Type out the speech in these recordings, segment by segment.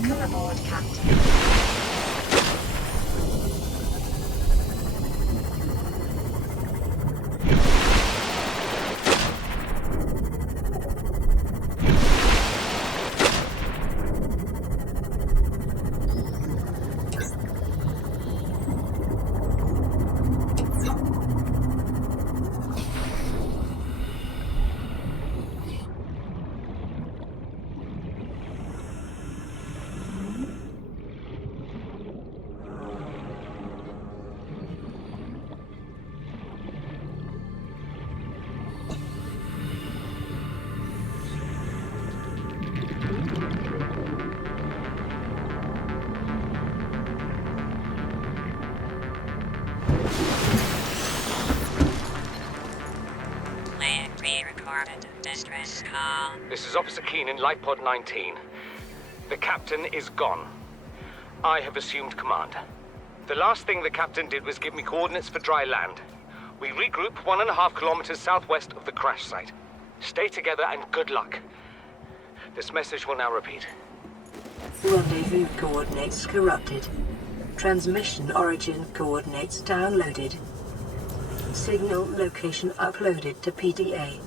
Welcome aboard, Captain. Distress call. This is Officer Keane in Light Pod 19. The captain is gone. I have assumed command. The last thing the captain did was give me coordinates for dry land. We regroup 1.5 kilometers southwest of the crash site. Stay together and good luck. This message will now repeat. Rendezvous coordinates corrupted. Transmission origin coordinates downloaded. Signal location uploaded to PDA.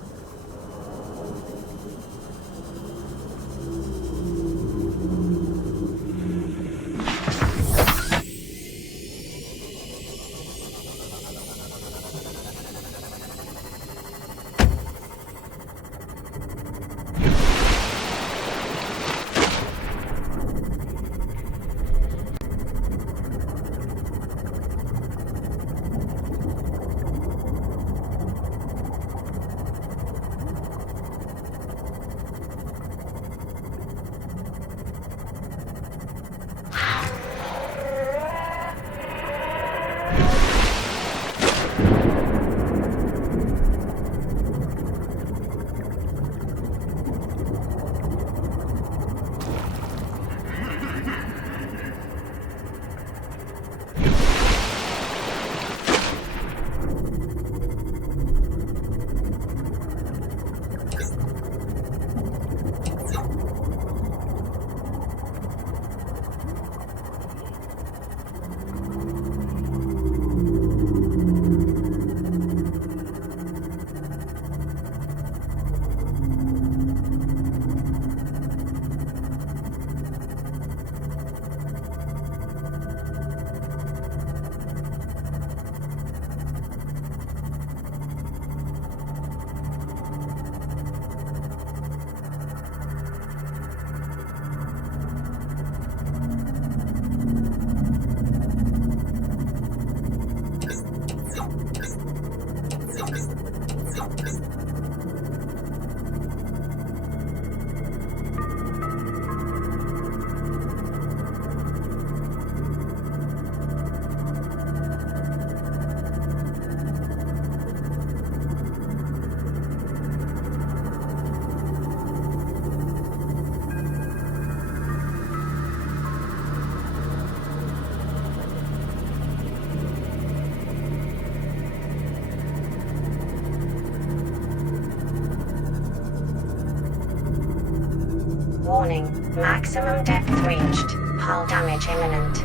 Warning, maximum depth reached. Hull damage imminent.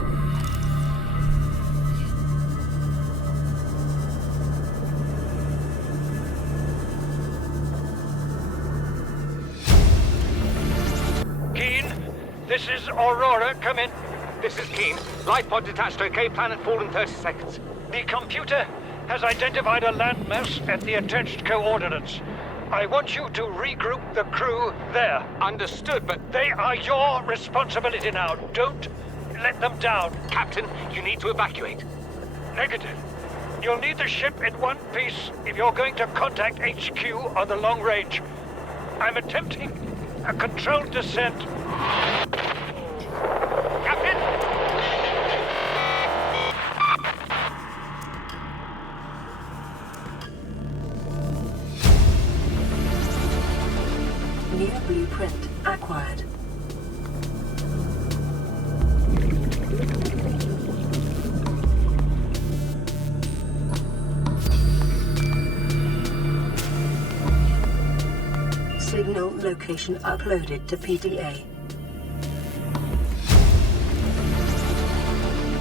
Keane, this is Aurora, come in. This is Keane. Light Pod detached, okay? Planet fall in 30 seconds. The computer has identified a landmass at the attached coordinates. I want you to regroup the crew there. Understood, but... They are your responsibility now. Don't let them down. Captain, you need to evacuate. Negative. You'll need the ship in one piece if you're going to contact HQ on the long range. I'm attempting a controlled descent. Captain! New blueprint acquired. Signal location uploaded to PDA.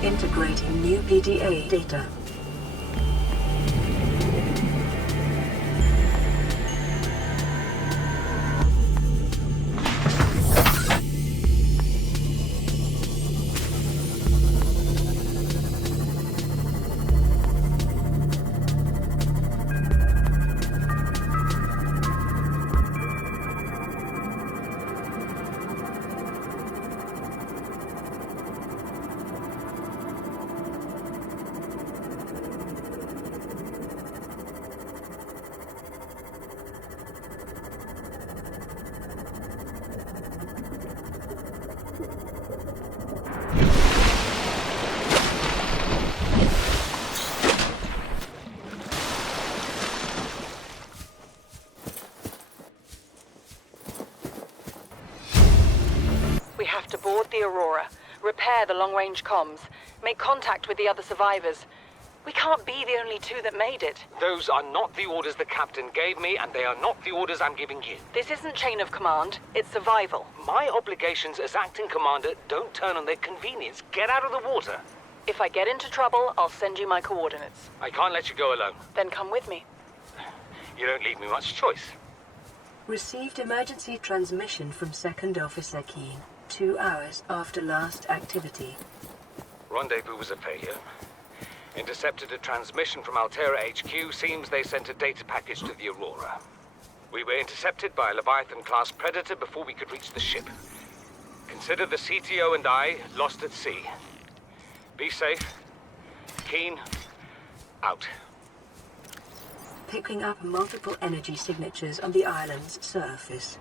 Integrating new PDA data. We have to board the Aurora, repair the long-range comms, make contact with the other survivors. We can't be the only two that made it. Those are not the orders the captain gave me, and they are not the orders I'm giving you. This isn't chain of command, it's survival. My obligations as acting commander don't turn on their convenience. Get out of the water. If I get into trouble, I'll send you my coordinates. I can't let you go alone. Then come with me. You don't leave me much choice. Received emergency transmission from Second Officer Keane, 2 hours after last activity. Rendezvous was a failure. Intercepted a transmission from Altera HQ. Seems they sent a data package to the Aurora. We were intercepted by a Leviathan-class Predator before we could reach the ship. Consider the CTO and I lost at sea. Be safe. Keen. Out. Picking up multiple energy signatures on the island's surface.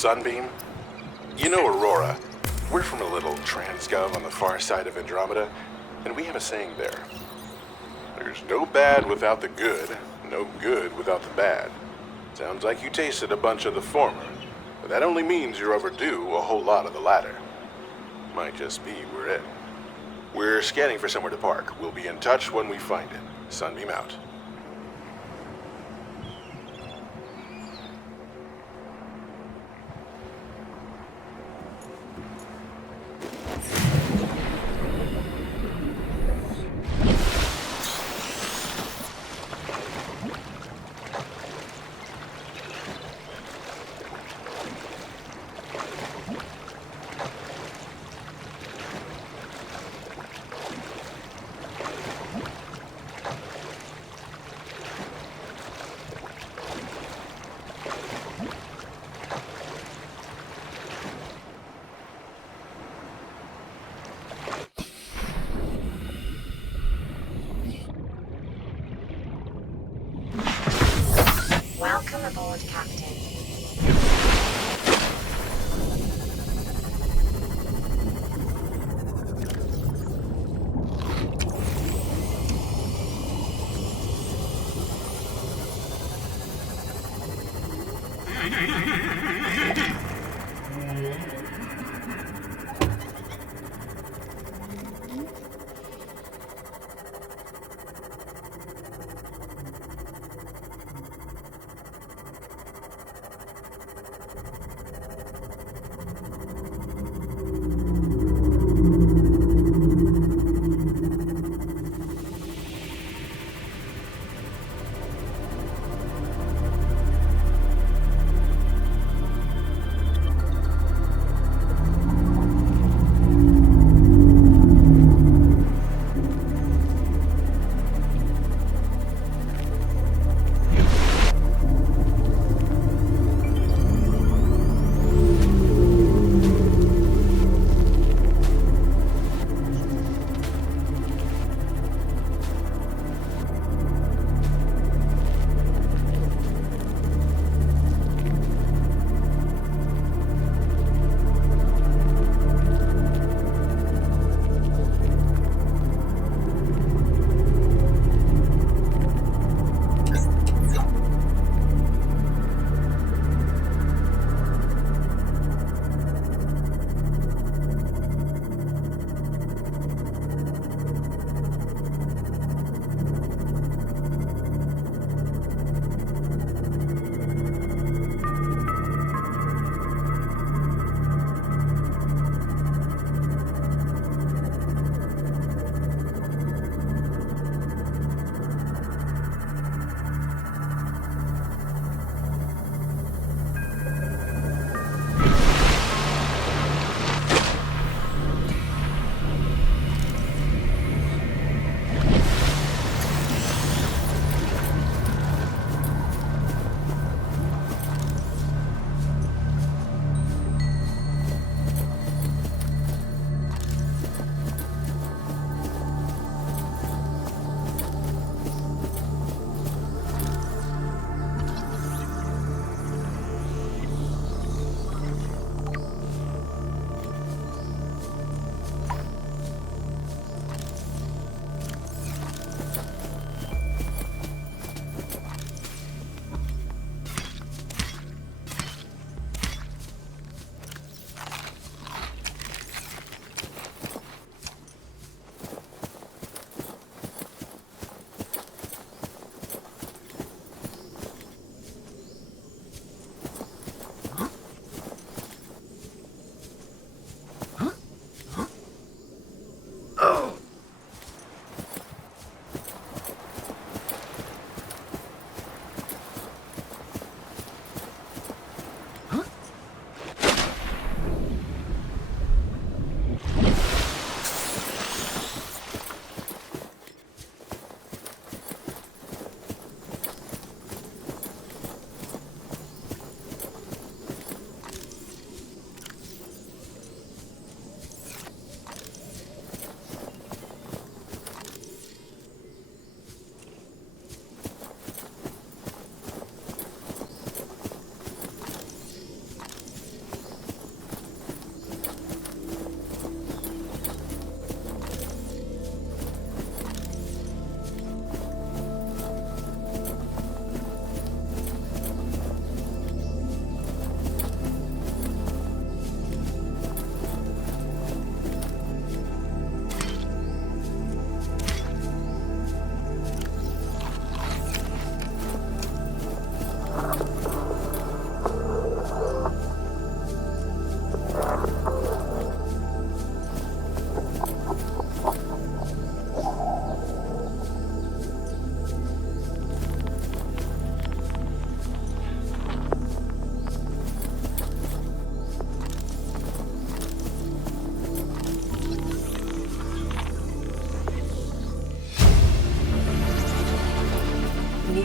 Sunbeam? You know Aurora. We're from a little transgov on the far side of Andromeda, and we have a saying there. There's no bad without the good, no good without the bad. Sounds like you tasted a bunch of the former, but that only means you're overdue a whole lot of the latter. Might just be we're it. We're scanning for somewhere to park. We'll be in touch when we find it. Sunbeam out. Welcome aboard, Captain.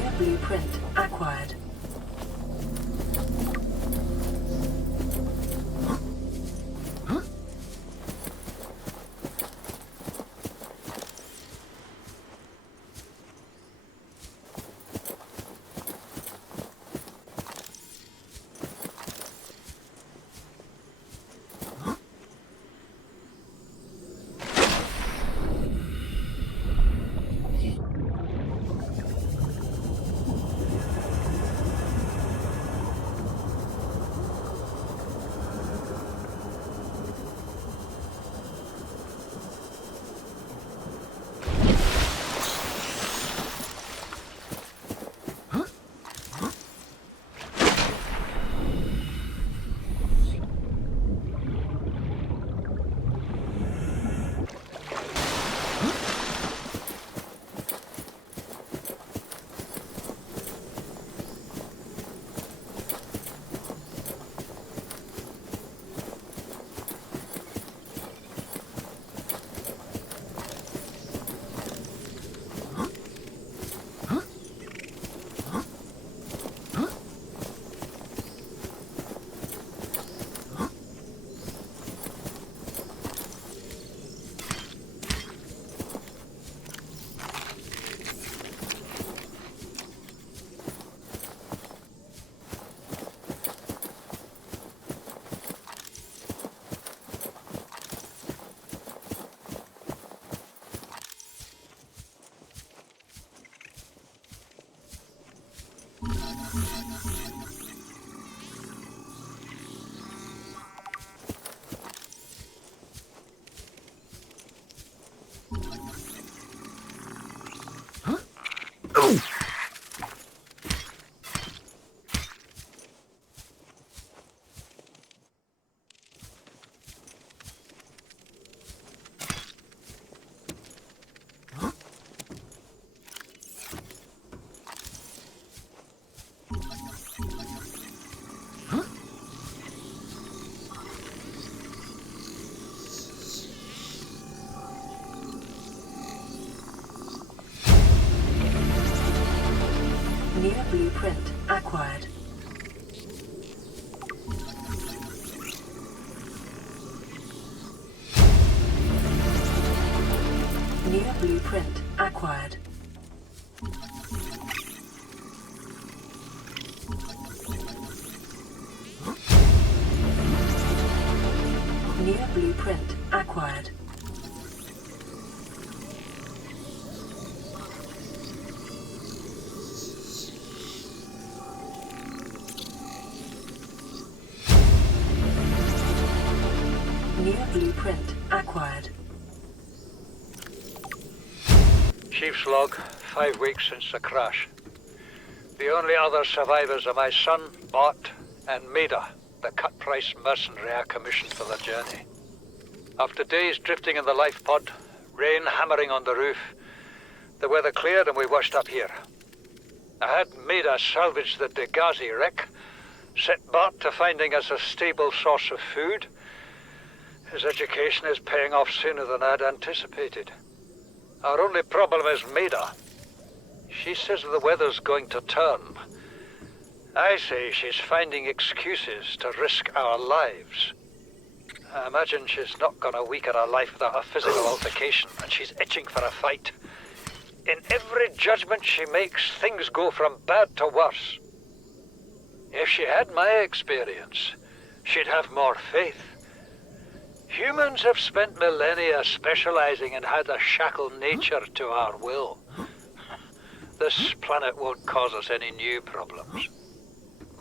New blueprint acquired. New blueprint acquired. New blueprint acquired. New blueprint acquired. New blueprint acquired. Chief's log, 5 weeks since the crash. The only other survivors are my son, Bart, and Maida, the cut-price mercenary I commissioned for the journey. After days drifting in the life pod, rain hammering on the roof, the weather cleared and we washed up here. I had Maida salvage the Degazi wreck, set Bart to finding us a stable source of food. His education is paying off sooner than I'd anticipated. Our only problem is Maida. She says the weather's going to turn. I say she's finding excuses to risk our lives. I imagine she's not gonna weaken her life without a physical altercation, and she's itching for a fight. In every judgment she makes, things go from bad to worse. If she had my experience, she'd have more faith. Humans have spent millennia specializing in how to shackle nature to our will. This planet won't cause us any new problems.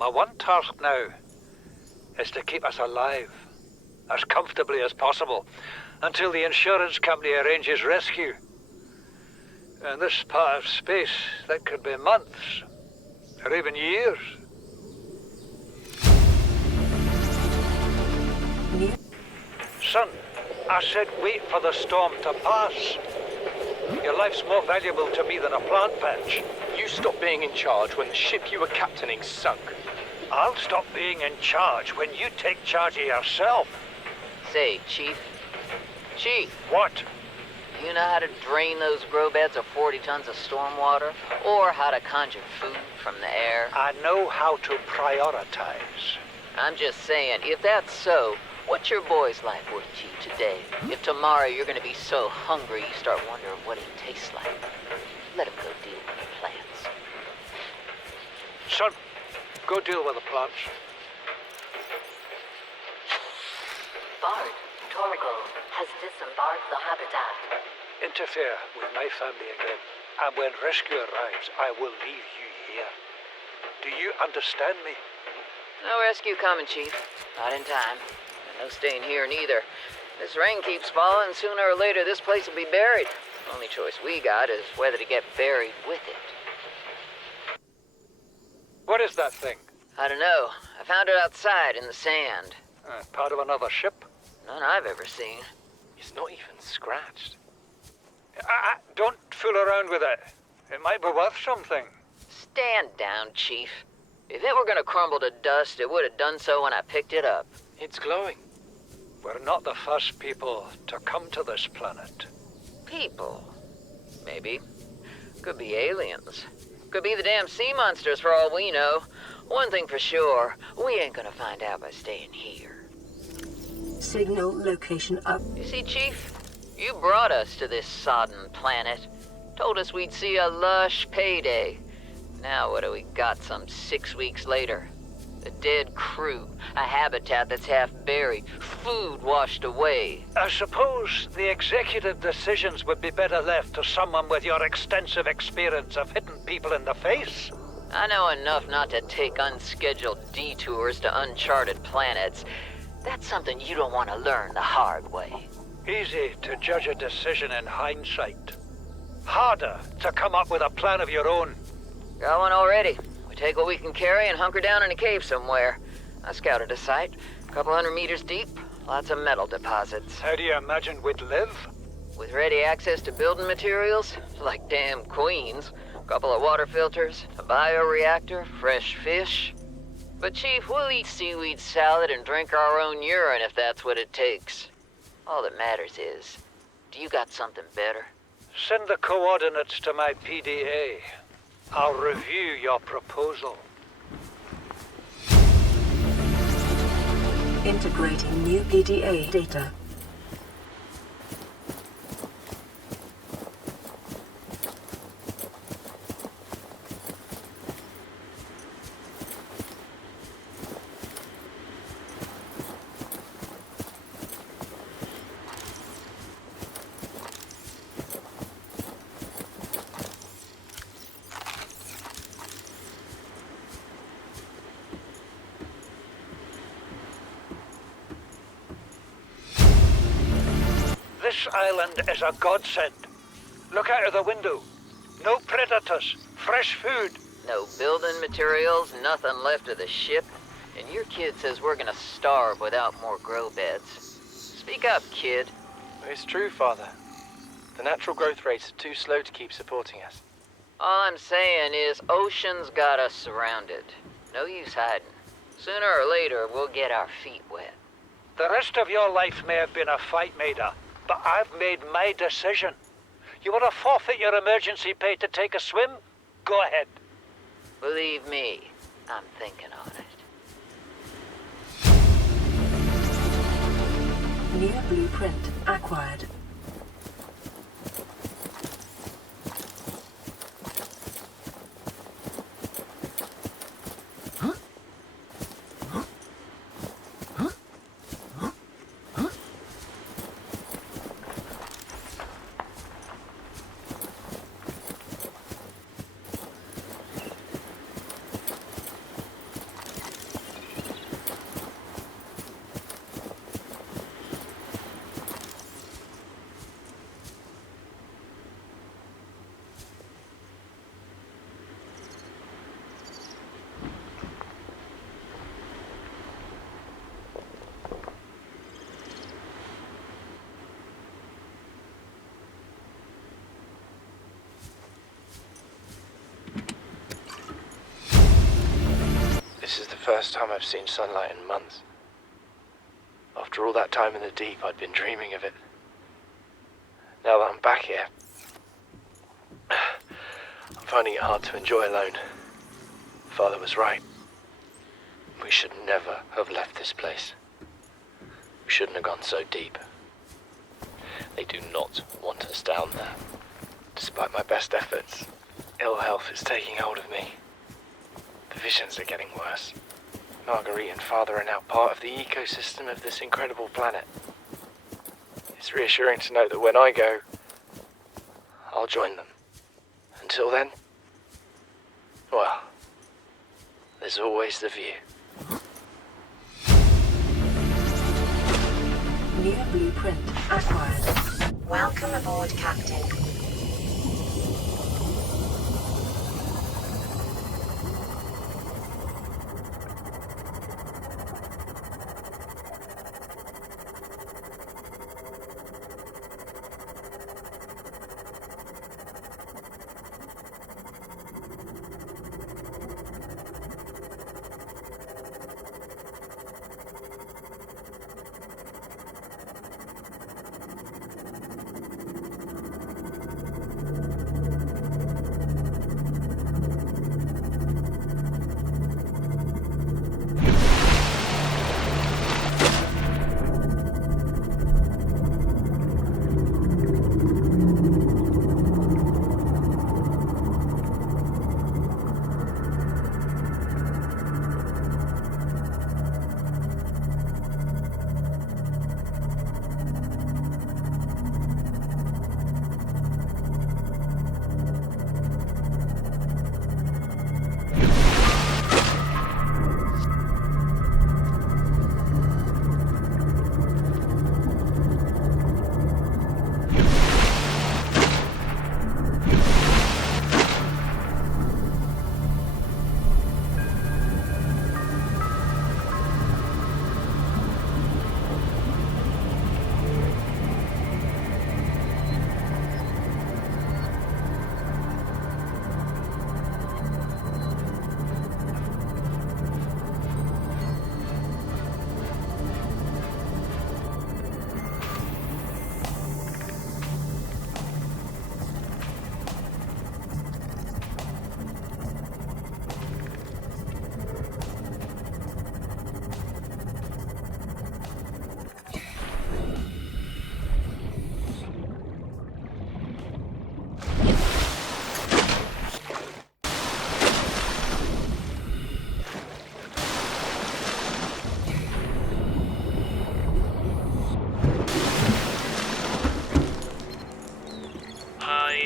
My one task now is to keep us alive, as comfortably as possible, until the insurance company arranges rescue. In this part of space, that could be months, or even years. Son, I said wait for the storm to pass. Your life's more valuable to me than a plant patch. You stopped being in charge when the ship you were captaining sunk. I'll stop being in charge when you take charge of yourself. Say, Chief. Chief, What? you know how to drain those grow beds of 40 tons of stormwater? Or how to conjure food from the air? I know how to prioritize. I'm just saying, if that's so, what's your boy's life worth to you today? If tomorrow you're gonna be so hungry you start wondering what he tastes like, let him go deal with the plants. Son, go deal with the plants. Bard, Torgal has disembarked the habitat. Interfere with my family again, and when rescue arrives, I will leave you here. Do you understand me? No rescue coming, Chief. Not in time. And no staying here neither. This rain keeps falling, sooner or later this place will be buried. Only choice we got is whether to get buried with it. What is that thing? I don't know. I found it outside in the sand. Part of another ship? None I've ever seen. It's not even scratched. Don't fool around with it. It might be worth something. Stand down, Chief. If it were gonna crumble to dust, it would have done so when I picked it up. It's glowing. We're not the first people to come to this planet. People. Maybe. Could be aliens. Could be the damn sea monsters for all we know. One thing for sure, we ain't gonna find out by staying here. Signal location up. You see, Chief? You brought us to this sodden planet. Told us we'd see a lush payday. Now what do we got some 6 weeks later? A dead crew, a habitat that's half buried, food washed away. I suppose the executive decisions would be better left to someone with your extensive experience of hitting people in the face. I know enough not to take unscheduled detours to uncharted planets. That's something you don't want to learn the hard way. Easy to judge a decision in hindsight. Harder to come up with a plan of your own. Got one already. We take what we can carry and hunker down in a cave somewhere. I scouted a site, a couple 100 meters deep, lots of metal deposits. How do you imagine we'd live? With ready access to building materials, like damn queens, a couple of water filters, a bioreactor, fresh fish. But Chief, we'll eat seaweed salad and drink our own urine if that's what it takes. All that matters is, do you got something better? Send the coordinates to my PDA. I'll review your proposal. Integrating new PDA data. This island is a godsend. Look out of the window. No predators, fresh food. No building materials, nothing left of the ship. And your kid says we're gonna starve without more grow beds. Speak up, kid. It's true, Father. The natural growth rates are too slow to keep supporting us. All I'm saying is ocean's got us surrounded. No use hiding. Sooner or later, we'll get our feet wet. The rest of your life may have been a fight, Maida, but I've made my decision. You want to forfeit your emergency pay to take a swim? Go ahead. Believe me, I'm thinking on it. New blueprint acquired. This is the first time I've seen sunlight in months. After all that time in the deep, I'd been dreaming of it. now that I'm back here, I'm finding it hard to enjoy alone. Father was right. We should never have left this place. We shouldn't have gone so deep. They do not want us down there. Despite my best efforts, ill health is taking hold of me. The visions are getting worse. Marguerite and Father are now part of the ecosystem of this incredible planet. It's reassuring to know that when I go, I'll join them. Until then, well, there's always the view. New blueprint acquired. Welcome aboard, Captain.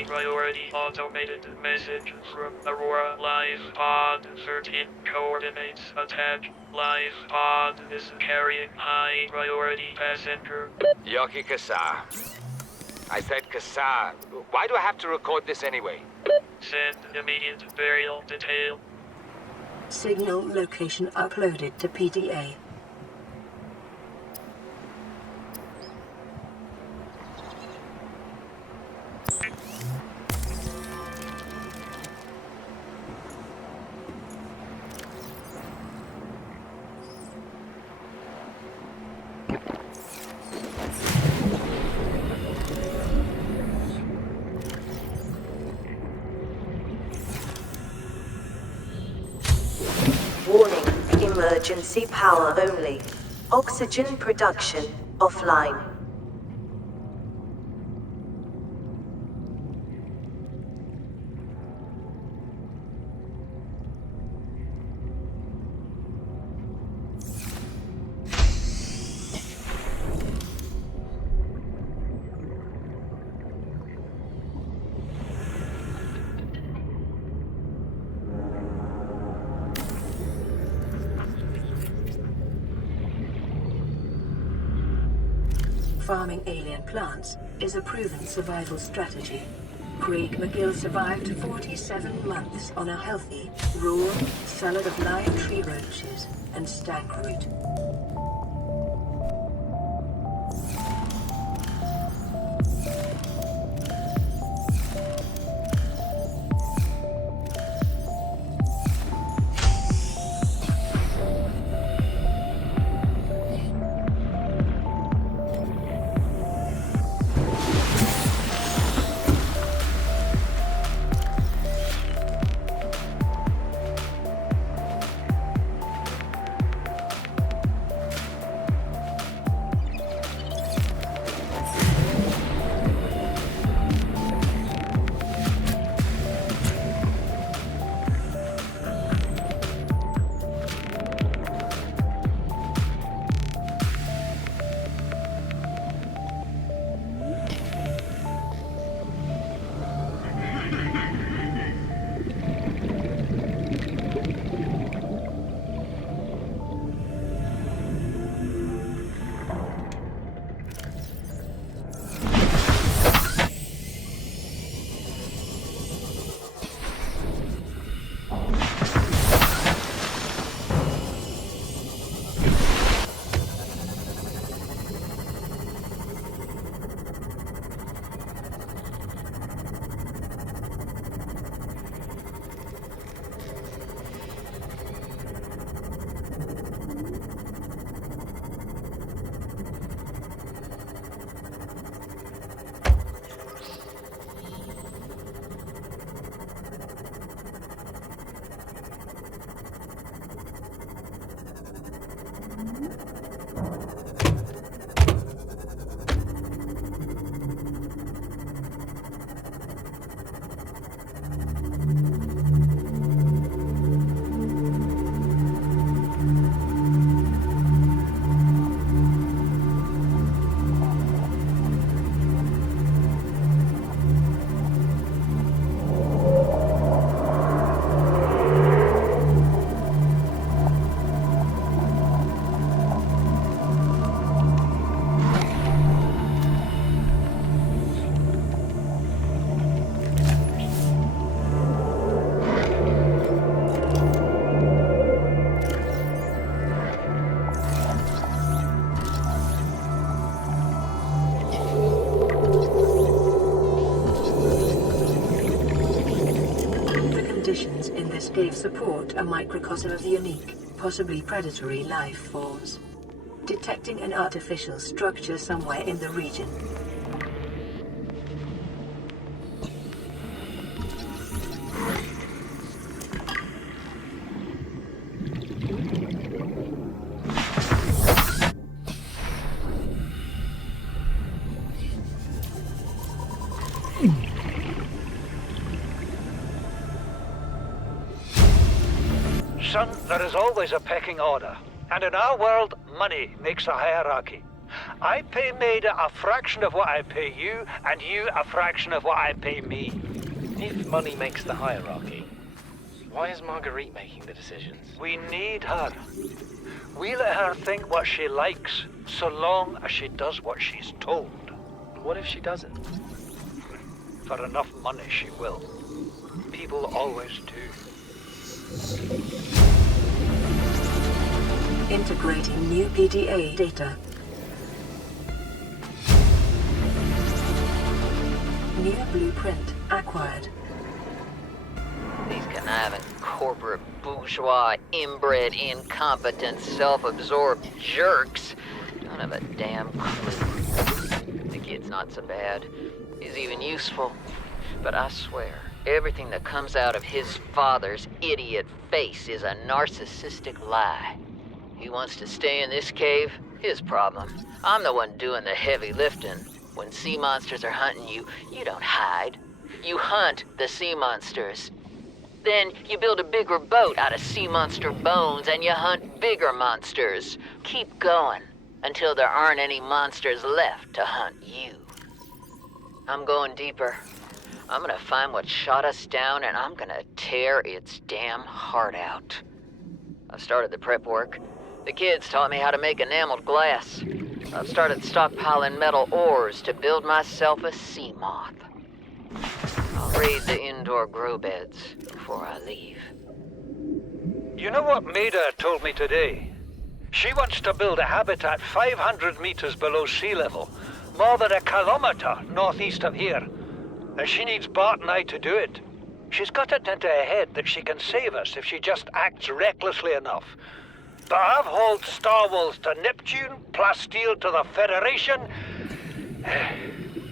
Priority automated message from Aurora Live Pod 13 coordinates attack. Live Pod is carrying high priority passenger. Yoki Kasa. I said Kasa. Why do I have to record this anyway? Send immediate burial detail. Signal location uploaded to PDA. Warning, emergency power only. Oxygen production offline. Farming alien plants is a proven survival strategy. Craig McGill survived 47 months on a healthy, raw salad of live tree roaches and stank root. conditions in this cave support a microcosm of unique, possibly predatory life forms. Detecting an artificial structure somewhere in the region. Son, there is always a pecking order. And in our world, money makes a hierarchy. I pay Maida a fraction of what I pay you, and you a fraction of what I pay me. If money makes the hierarchy, why is Marguerite making the decisions? We need her. We let her think what she likes, so long as she does what she's told. What if she doesn't? For enough money, she will. People always do. Integrating new PDA data. New blueprint acquired. These conniving corporate bourgeois, inbred, incompetent, self-absorbed jerks don't have a damn clue. The kid's not so bad. He's even useful. But I swear, everything that comes out of his father's idiot face is a narcissistic lie. He wants to stay in this cave? His problem. I'm the one doing the heavy lifting. When sea monsters are hunting you, you don't hide. You hunt the sea monsters. Then you build a bigger boat out of sea monster bones and you hunt bigger monsters. Keep going until there aren't any monsters left to hunt you. I'm going deeper. I'm gonna find what shot us down and I'm gonna tear its damn heart out. I've started the prep work. The kids taught me how to make enameled glass. I've started stockpiling metal ores to build myself a sea moth. I'll raid the indoor grow beds before I leave. You know what Maida told me today? She wants to build a habitat 500 meters below sea level, more than a kilometer northeast of here. And she needs Bart and I to do it. She's got it into her head that she can save us if she just acts recklessly enough. But I've hauled Star Wars to Neptune, Plasteel to the Federation.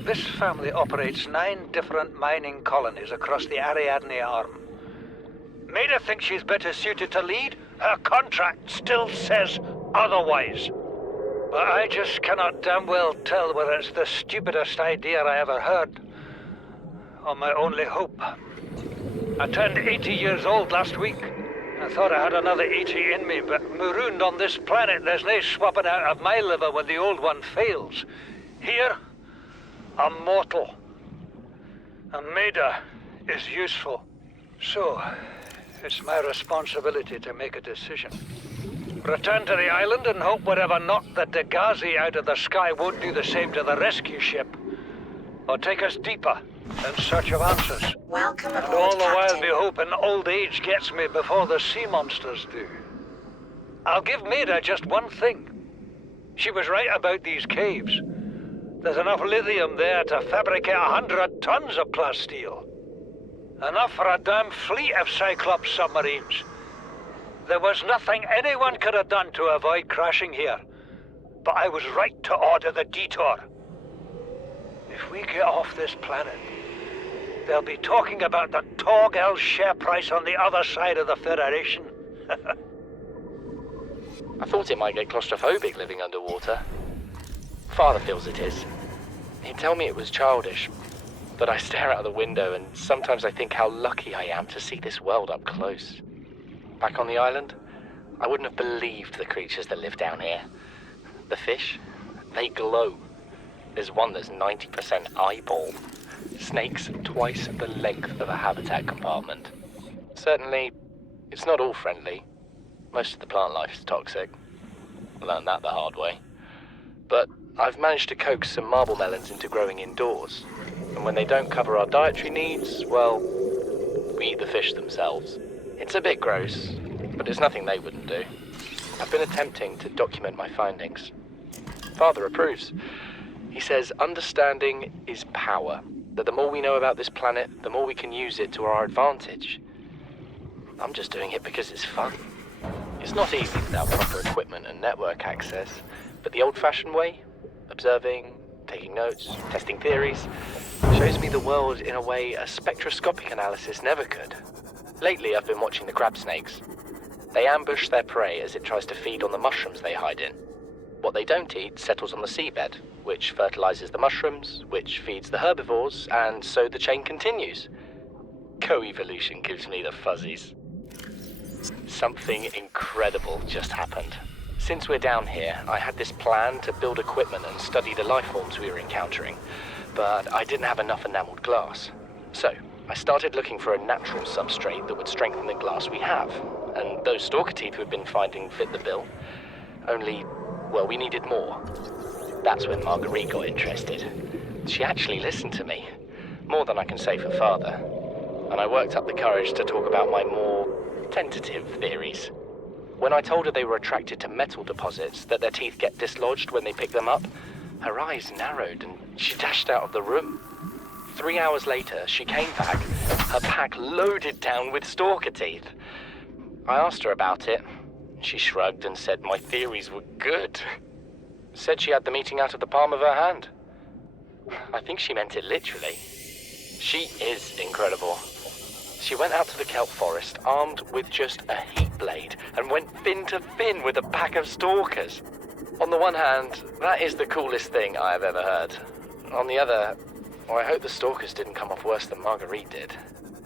This family operates 9 different mining colonies across the Ariadne Arm. Maida thinks she's better suited to lead. Her contract still says otherwise. But I just cannot damn well tell whether it's the stupidest idea I ever heard, or my only hope. I turned 80 years old last week. I thought I had another 80 in me, but marooned on this planet, there's no swapping out of my liver when the old one fails. Here, I'm mortal. And Maida is useful. So, it's my responsibility to make a decision. Return to the island and hope whatever knocked the Degazi out of the sky won't do the same to the rescue ship. Or take us deeper in search of answers. Welcome And aboard, all the while Captain. be hoping old age gets me before the sea monsters do. I'll give Maida just one thing. She was right about these caves. There's enough lithium there to fabricate 100 tons of plasteel. Enough for a damn fleet of Cyclops submarines. There was nothing anyone could have done to avoid crashing here. But I was right to order the detour. If we get off this planet, they'll be talking about the Torgal share price on the other side of the Federation. I thought it might get claustrophobic living underwater. Father feels it is. He'd tell me it was childish, but I stare out the window and sometimes I think how lucky I am to see this world up close. Back on the island, I wouldn't have believed the creatures that live down here. The fish, they glow. There's one that's 90% eyeball. Snakes twice the length of a habitat compartment. Certainly, it's not all friendly. Most of the plant life is toxic. I learned that the hard way. But I've managed to coax some marble melons into growing indoors. And when they don't cover our dietary needs, well, we eat the fish themselves. It's a bit gross, but it's nothing they wouldn't do. I've been attempting to document my findings. Father approves. He says understanding is power, that the more we know about this planet, the more we can use it to our advantage. I'm just doing it because it's fun. It's not easy without proper equipment and network access, but the old-fashioned way, observing, taking notes, testing theories, shows me the world in a way a spectroscopic analysis never could. Lately, I've been watching the crab snakes. They ambush their prey as it tries to feed on the mushrooms they hide in. What they don't eat settles on the seabed, which fertilizes the mushrooms, which feeds the herbivores, and so the chain continues. Co-evolution gives me the fuzzies. Something incredible just happened. Since we're down here, I had this plan to build equipment and study the life forms we were encountering, but I didn't have enough enameled glass. So, I started looking for a natural substrate that would strengthen the glass we have, and those stalker teeth we've been finding fit the bill. Only, well, we needed more. That's when Marguerite got interested. She actually listened to me, more than I can say for father, and I worked up the courage to talk about my more tentative theories. When I told her they were attracted to metal deposits, that their teeth get dislodged when they pick them up, her eyes narrowed and she dashed out of the room. 3 hours later, she came back, her pack loaded down with stalker teeth. I asked her about it. She shrugged and said my theories were good. Said she had the meeting out of the palm of her hand. I think she meant it literally. She is incredible. She went out to the kelp forest armed with just a heat blade and went fin to fin with a pack of stalkers. On the one hand, that is the coolest thing I have ever heard. On the other, I hope the stalkers didn't come off worse than Marguerite did.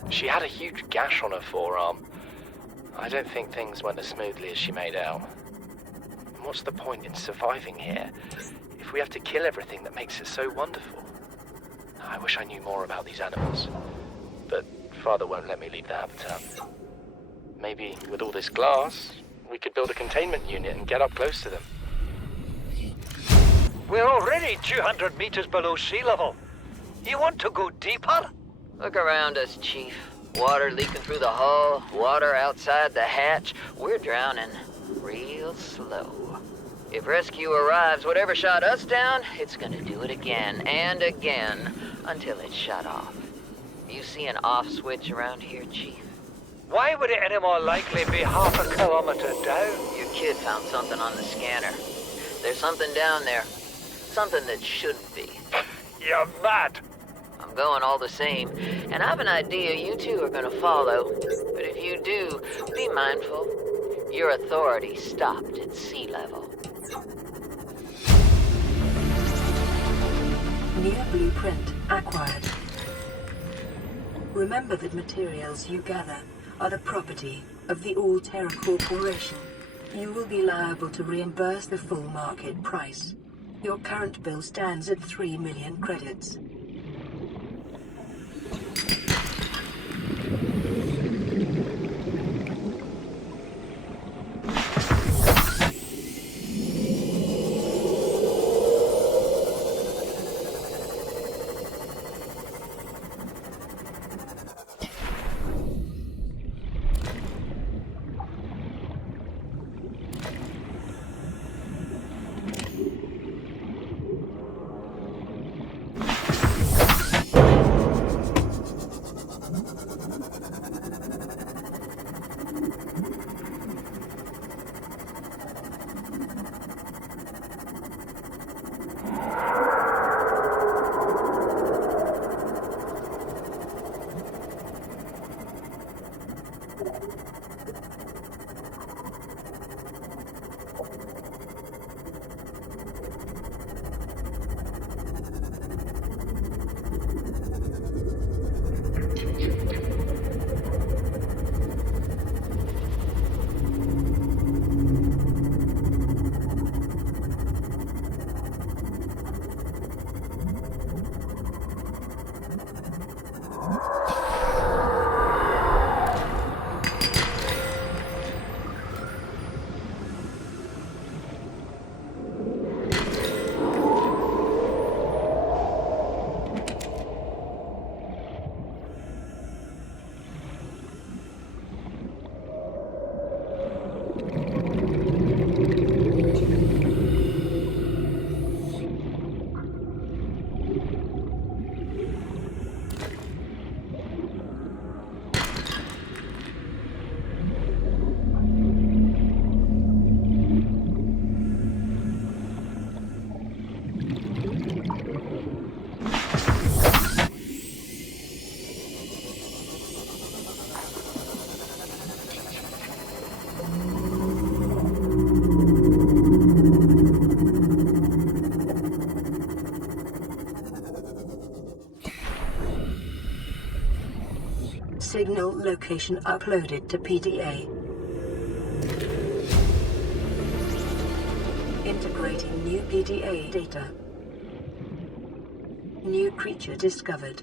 She had a huge gash on her forearm. I don't think things went as smoothly as she made out. What's the point in surviving here if we have to kill everything that makes it so wonderful? I wish I knew more about these animals, but Father won't let me leave the habitat. Maybe with all this glass, we could build a containment unit and get up close to them. We're already 200 meters below sea level. You want to go deeper? Look around us, Chief. Water leaking through the hull, water outside the hatch. We're drowning real slow. If rescue arrives, whatever shot us down, it's gonna do it again and again until it's shut off. You see an off switch around here, Chief? Why would it any more likely be half a kilometer down? Your kid found something on the scanner. There's something down there. Something that shouldn't be. You're mad. I'm going all the same, and I have an idea you two are gonna follow. But if you do, be mindful. Your authority stopped at sea level. Near blueprint acquired. Remember that materials you gather are the property of the All-Terra Corporation. You will be liable to reimburse the full market price. Your current bill stands at 3 million credits. Final location uploaded to PDA. Integrating new PDA data. New creature discovered.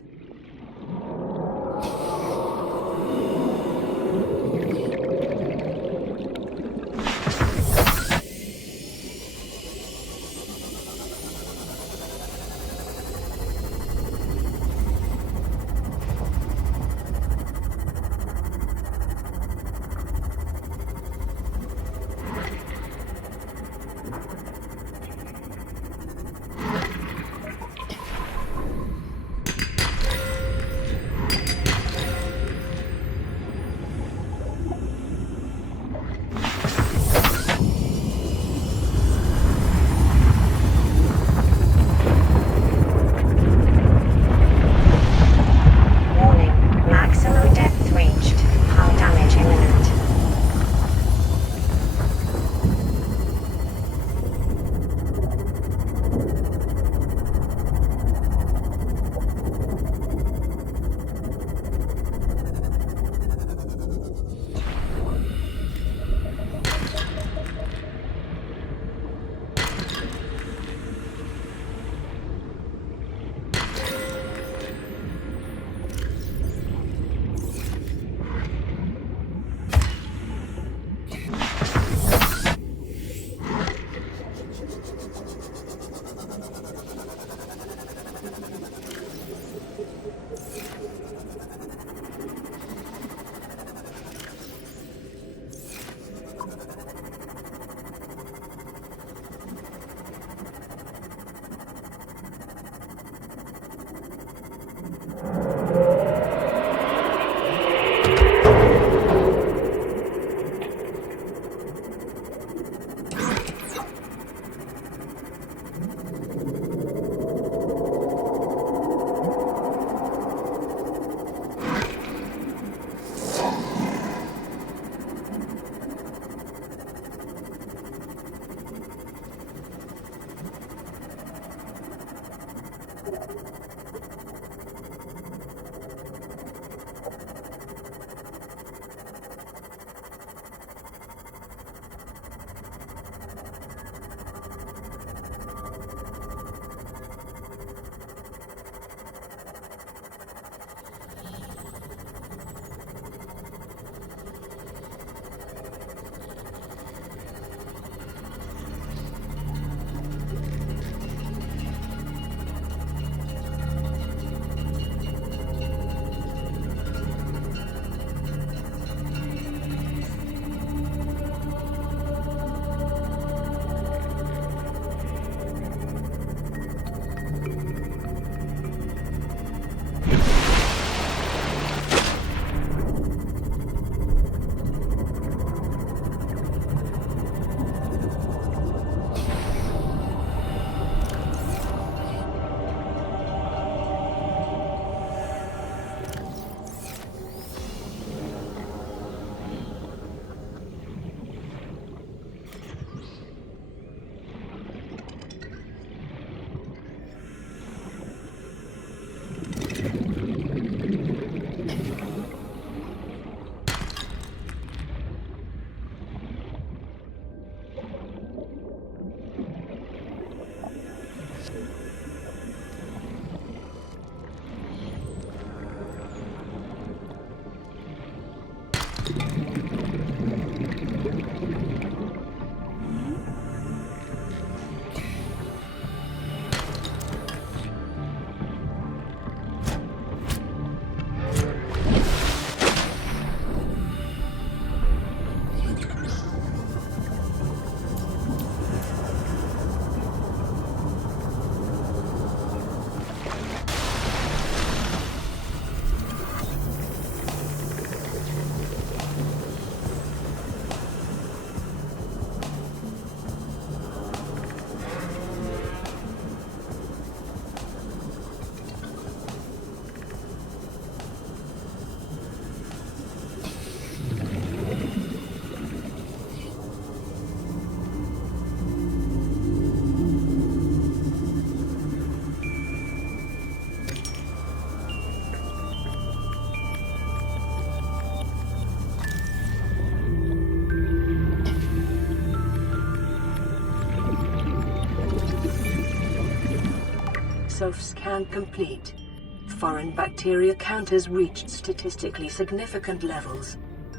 Self-scan complete. Foreign bacteria counters reached statistically significant levels.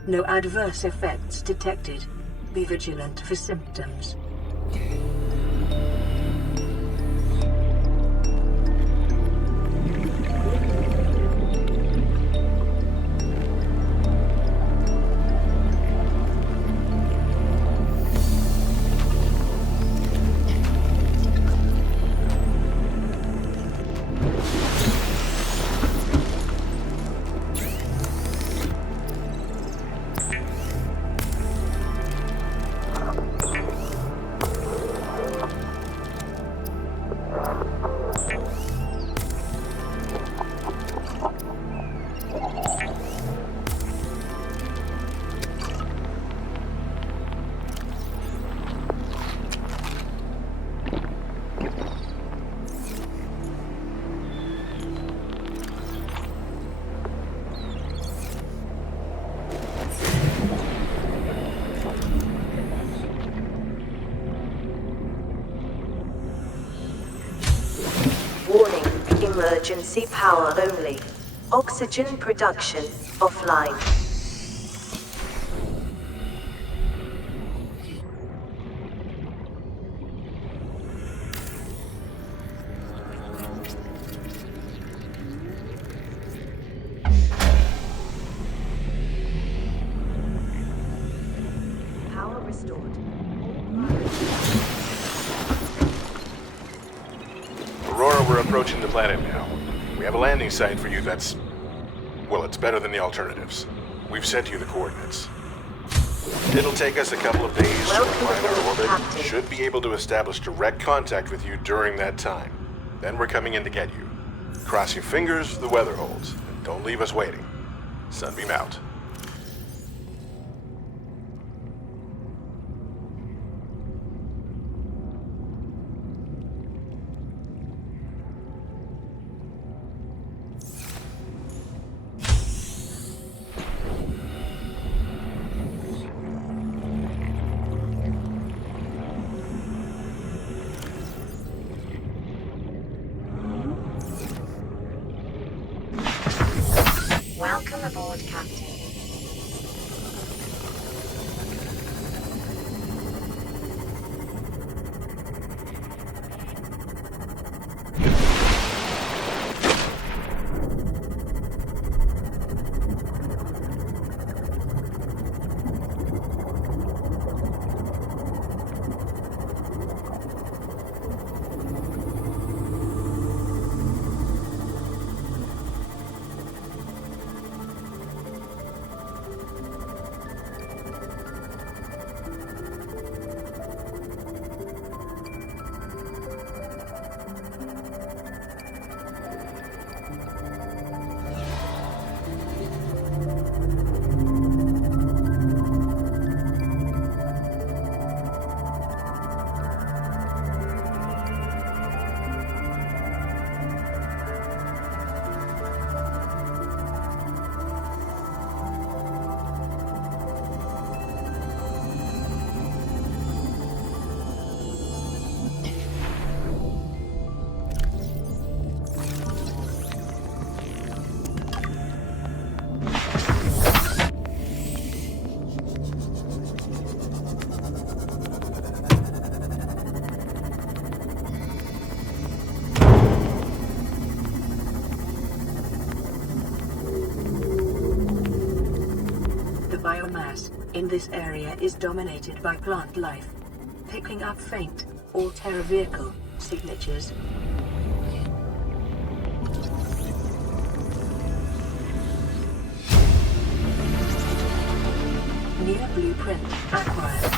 No adverse effects detected. Be vigilant for symptoms. Warning, emergency power only. Oxygen production offline. Power restored. Aurora, we're approaching the planet now. We have a landing site for you that's... well, it's better than the alternatives. We've sent you the coordinates. It'll take us a couple of days to refine our orbit. Should be able to establish direct contact with you during that time. Then we're coming in to get you. Cross your fingers, the weather holds. And don't leave us waiting. Sunbeam out. Welcome aboard, Captain. Biomass in this area is dominated by plant life, picking up faint all-terra vehicle signatures. New blueprint acquired.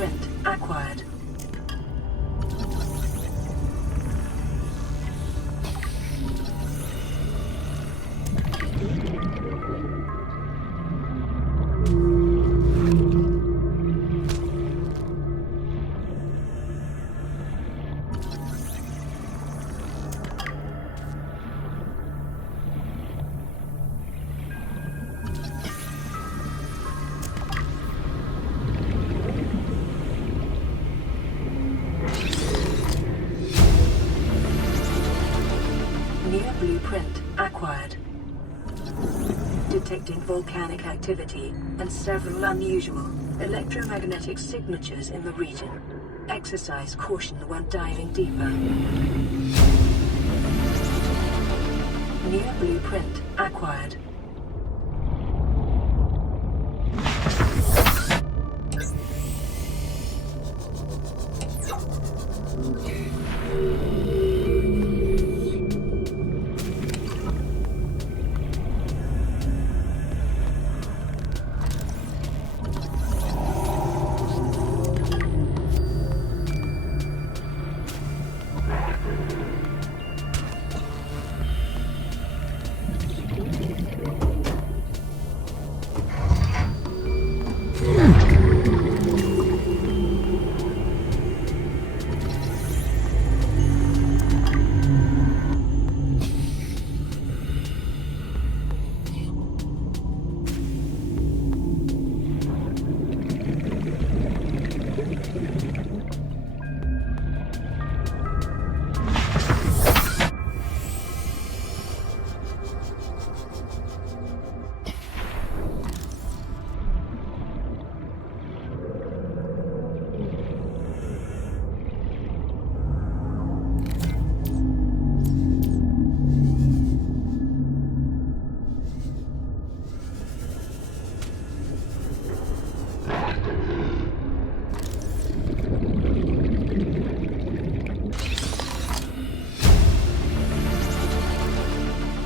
blueprint acquired. Near blueprint acquired. Detecting volcanic activity and several unusual electromagnetic signatures in the region. Exercise caution when diving deeper. Near blueprint acquired.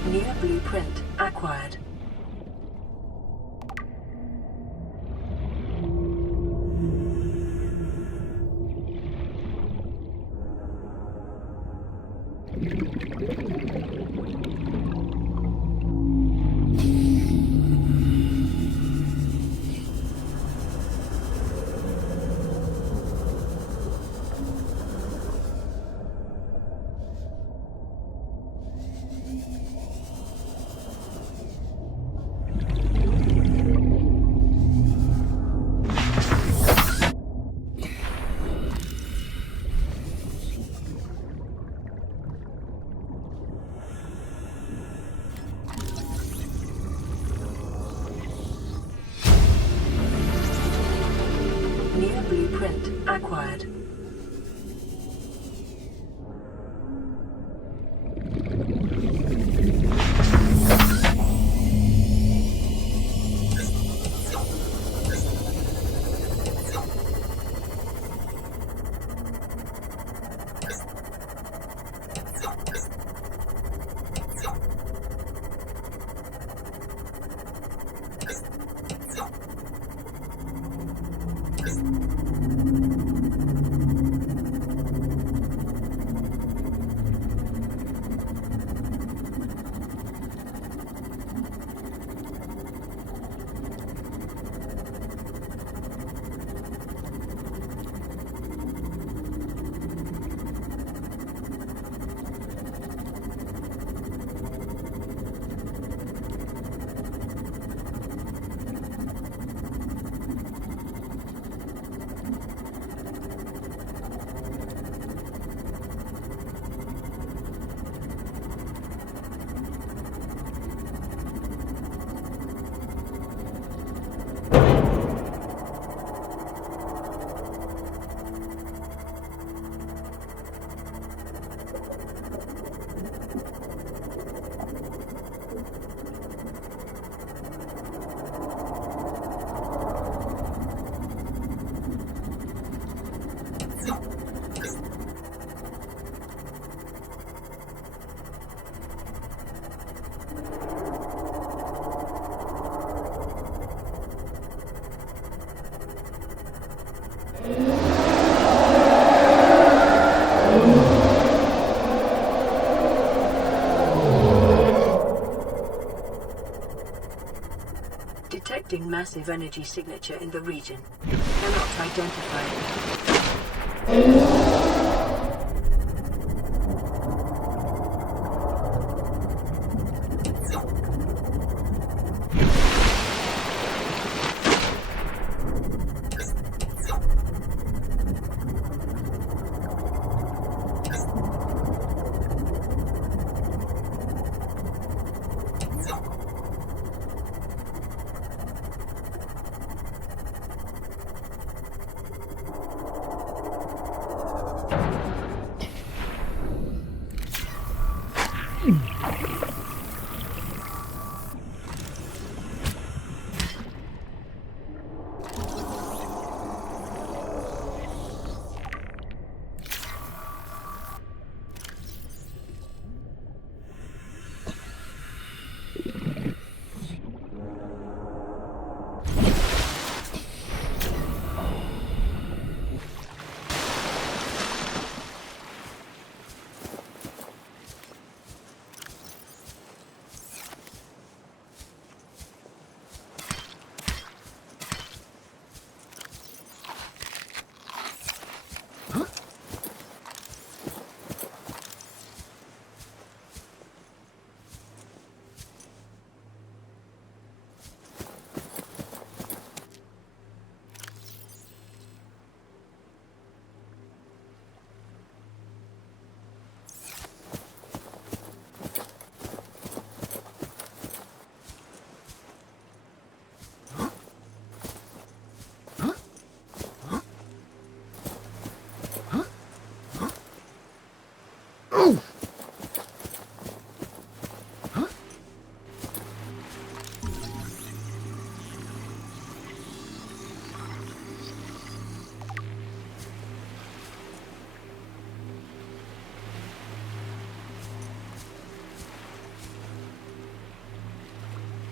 Near blueprint acquired. Near blueprint acquired. Detecting massive energy signature in the region. Cannot identify.